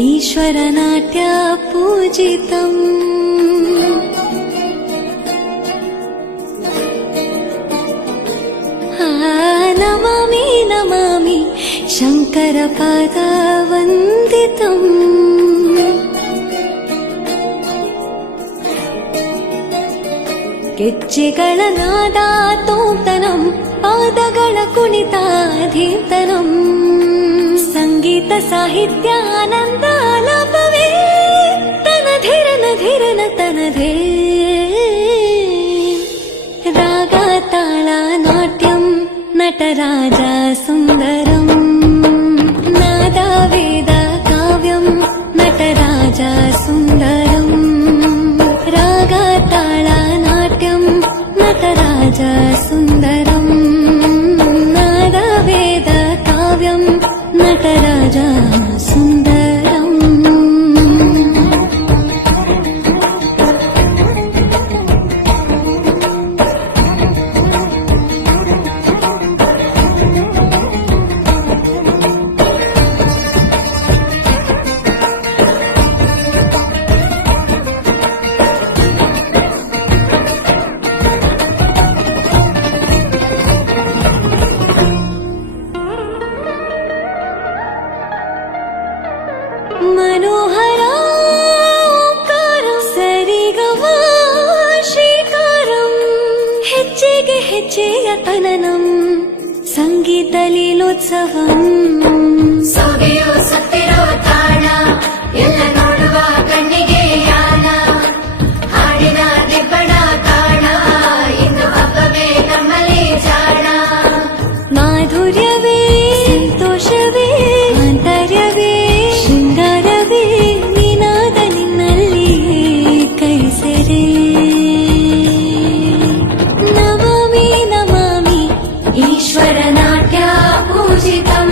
ईश्वरनाट्य पूजितम् नमामि नमामि शङ्करपादवन्दितम् ಗೆಜ್ಜೆಗಳ ನಾದ ತೋಂತನಂ ಪಾದಗಳ ಕುಣಿತಾಧೀತನಂ ಸಂಗೀತ ಸಾಹಿತ್ಯ ಆನಂದ ಆಲಾಪವೇ ತನಧಿರನ ಧಿರನ ತನಧೇ ರಾಗ ತಾಳ ನಾಟ್ಯಂ ನಟರಾಜ ಸುಂದರಂ ನಾದ ವೇದ ಕಾವ್ಯಂ ನಟರಾಜ ಸುಂದರಂ ರಾಗ ತಾಳ ನಾಟ್ಯಂ ನಟರಾಜ ಸುಂದರಂ ನಾದ ವೇದ ಕಾವ್ಯಂ ನಟರಾಜ ಸುಂದರಂ मनोहराकारं सरिगमा श्रीकारं ಹೆಜ್ಜೆಗೆ ಹೆಜ್ಜೆಯ ತನನಂ ಸಂಗೀತ ಲೀಲೋತ್ಸವಂ ಸೊಗೆಯೋ ಸತ್ತಿರೋ ತಾಣ ಎಲ್ಲ ನೋಡುವ ಕಣ್ಣಿಗೆ ಯಾನ ಹಾಡಿನ ದಿಬ್ಬಣ ಕಾಣ ಇನ್ನು ಹಬ್ಬವೇ ನಮ್ಮಲ್ಲಿ ಜಾಣ ಮಾಧುರ್ಯವೇ ಸಂತೋಷವೇ ಆಂತರ್ಯವೇ ಶೃಂಗಾರವೇ ನಿನಾದ ನಿನ್ನಲ್ಲಿ ಕೈಸೆರೆ ನಮಾಮಿ ನಮಾಮಿ ಈಶ್ವರನಾಟ್ಯ ಪೂಜಿತಂ